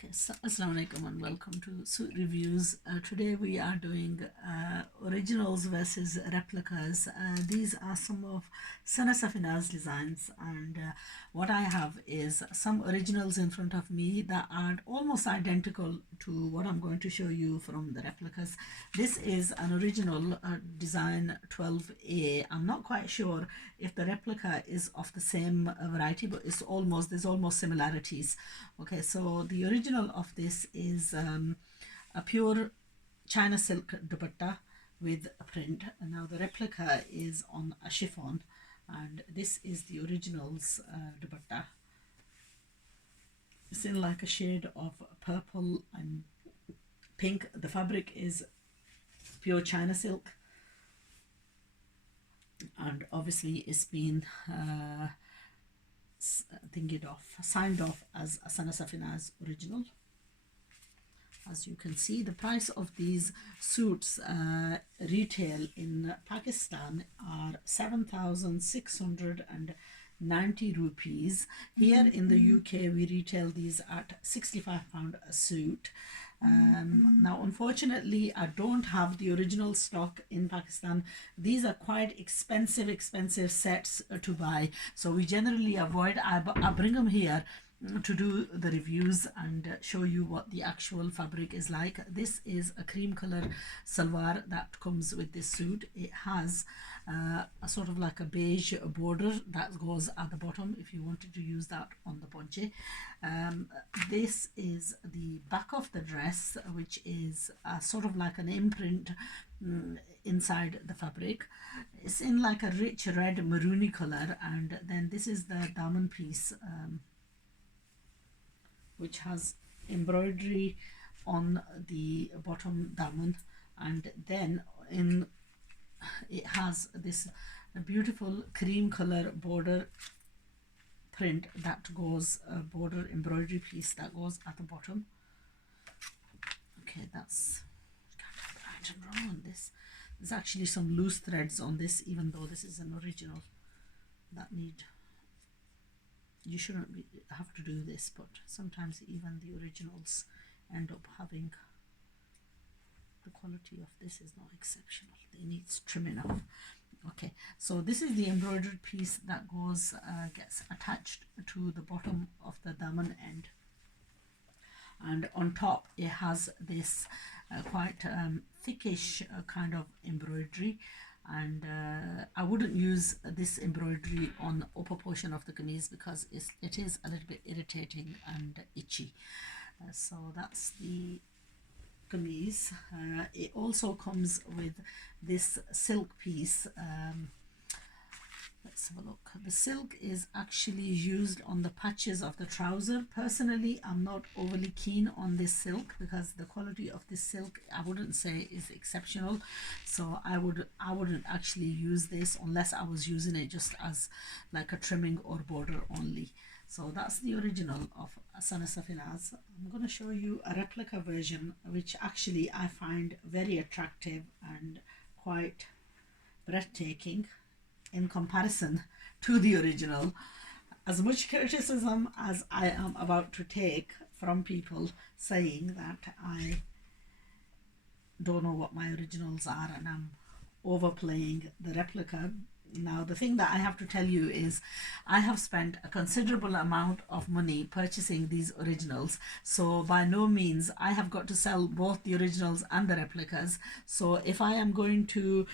Okay, so Assalamu alaikum and welcome to Suit Reviews. Today we are doing originals versus replicas. These are some of Sana Safina's designs, and what I have is some originals in front of me that are almost identical to what I'm going to show you from the replicas. This is an original design 12A. I'm not quite sure if the replica is of the same variety, but there's almost similarities. Okay, so the original of this is a pure China silk dupatta with a print, and now the replica is on a chiffon, and this is the original's dupatta. It's in like a shade of purple and pink. The fabric is pure China silk, and obviously it's been signed off as Sana Safina's original. As you can see, the price of these suits retail in Pakistan are 7,690 rupees. Here in the UK, we retail these at £65 a suit. Now, unfortunately, I don't have the original stock in Pakistan. These are quite expensive sets to buy, so we generally avoid. I bring them here to do the reviews and show you what the actual fabric is like. This is a cream color salwar that comes with this suit. It has a sort of like a beige border that goes at the bottom if you wanted to use that on the ponche. This is the back of the dress, which is sort of like an imprint inside the fabric. It's in like a rich red maroony color, and then this is the daman piece, which has embroidery on the bottom daman, and then it has this beautiful cream color border print that goes border embroidery piece that goes at the bottom. Okay, that's right and wrong on this. There's actually some loose threads on this, even though this is an original. You shouldn't have to do this, but sometimes even the originals end up having, the quality of this is not exceptional. It needs trimming off. Okay, so this is the embroidered piece that gets attached to the bottom of the daman end, and on top it has this quite thickish kind of embroidery. And I wouldn't use this embroidery on the upper portion of the kameez because it is a little bit irritating and itchy. So that's the kameez. It also comes with this silk piece. Let's have a look. The silk is actually used on the patches of the trouser. Personally, I'm not overly keen on this silk because the quality of this silk, I wouldn't say is exceptional. So I wouldn't actually use this unless I was using it just as like a trimming or border only. So that's the original of Sana Safina's. I'm going to show you a replica version, which actually I find very attractive and quite breathtaking in comparison to the original. As much criticism as I am about to take from people saying that I don't know what my originals are and I'm overplaying the replica. Now, the thing that I have to tell you is I have spent a considerable amount of money purchasing these originals, so by no means I have got to sell both the originals and the replicas. So if I am going to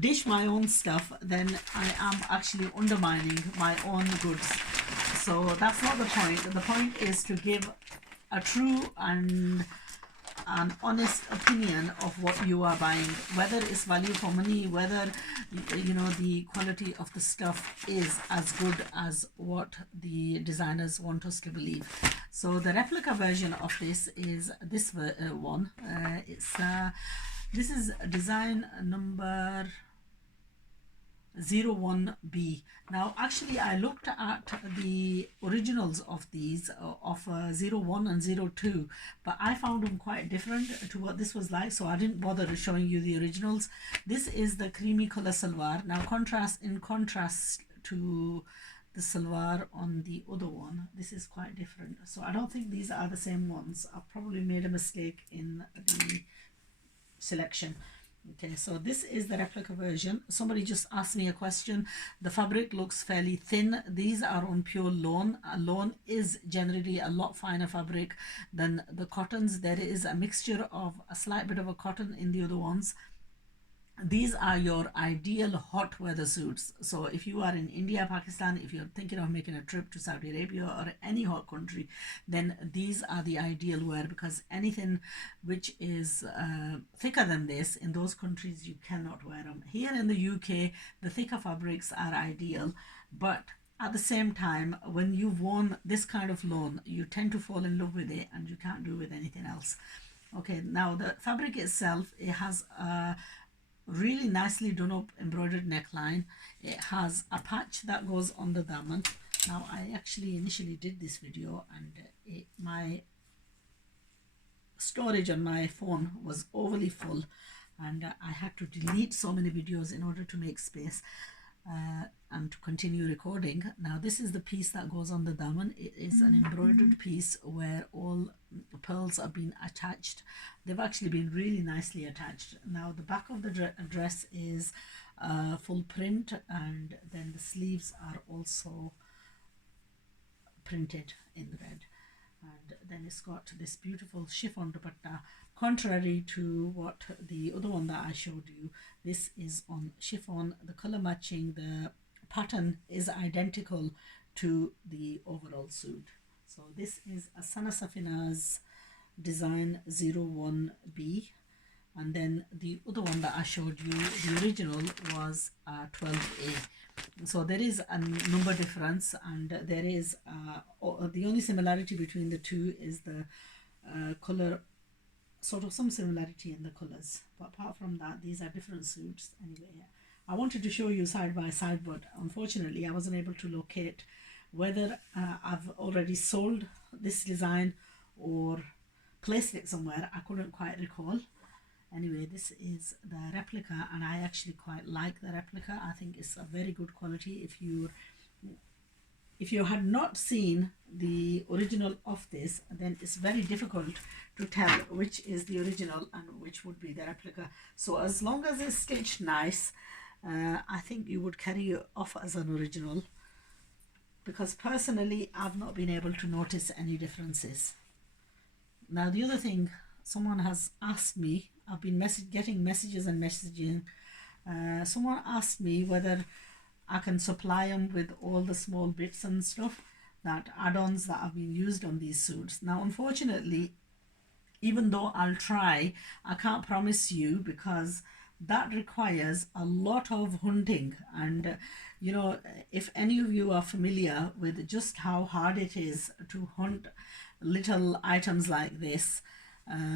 dish my own stuff, then I am actually undermining my own goods. So that's not the point. The point is to give a true and an honest opinion of what you are buying, whether it's value for money, whether the quality of the stuff is as good as what the designers want us to believe. So the replica version of this is this one. This is design number 01B. Now, actually, I looked at the originals of these of 01 and 02, but I found them quite different to what this was like, so I didn't bother showing you the originals. This is the creamy color salwar. Now, in contrast to the salwar on the other one, this is quite different. So I don't think these are the same ones. I've probably made a mistake in the selection. Okay, so this is the replica version. Somebody just asked me a question. The fabric looks fairly thin. These are on pure lawn. Lawn is generally a lot finer fabric than the cottons. There is a mixture of a slight bit of a cotton in the other ones. These are your ideal hot weather suits. So if you are in India, Pakistan, if you're thinking of making a trip to Saudi Arabia or any hot country, then these are the ideal wear, because anything which is thicker than this in those countries, you cannot wear them. Here in the UK, the thicker fabrics are ideal, but at the same time, when you've worn this kind of lawn, you tend to fall in love with it and you can't do with anything else. Okay, now the fabric itself, it has a really nicely done up embroidered neckline. It has a patch that goes on the daman. Now I actually initially did this video and my storage on my phone was overly full, and I had to delete so many videos in order to make space and to continue recording. Now this is the piece that goes on the daman. It is an embroidered piece where all the pearls are being attached. They've actually been really nicely attached. Now the back of the dress is full print, and then the sleeves are also printed in red, and then it's got this beautiful chiffon dupatta. Contrary to what the other one that I showed you, this is on chiffon. The color matching, the pattern is identical to the overall suit. So this is a Sana Safina's design 01B, and then the other one that I showed you, the original, was 12A. So there is a number difference, and there is the only similarity between the two is the color, sort of some similarity in the colors, but apart from that, these are different suits. Anyway, I wanted to show you side by side, but unfortunately I wasn't able to locate whether I've already sold this design or placed it somewhere. I couldn't quite recall. Anyway, this is the replica, and I actually quite like the replica. I think it's a very good quality. If you had not seen the original of this, then it's very difficult to tell which is the original and which would be the replica. So as long as it's stitched nice, I think you would carry it off as an original, because personally I've not been able to notice any differences. Now the other thing, someone has asked me, I've been getting messages and messaging. Someone asked me whether I can supply them with all the small bits and stuff, that add-ons that have been used on these suits. Now unfortunately, even though I'll try, I can't promise you, because that requires a lot of hunting. And you know, if any of you are familiar with just how hard it is to hunt little items like this,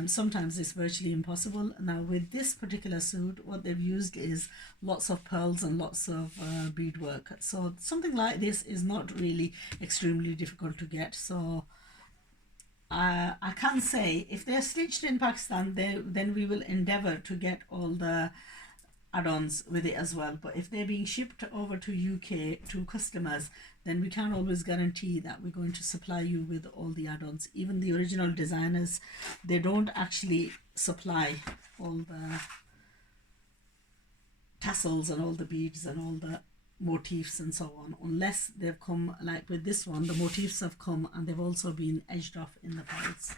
sometimes it's virtually impossible. Now with this particular suit, what they've used is lots of pearls and lots of beadwork, so something like this is not really extremely difficult to get. So I can say if they're stitched in Pakistan, then we will endeavor to get all the add-ons with it as well. But if they're being shipped over to UK to customers, then we can't always guarantee that we're going to supply you with all the add-ons. Even the original designers, they don't actually supply all the tassels and all the beads and all the motifs and so on, unless they've come, like with this one, the motifs have come and they've also been edged off in the pearls.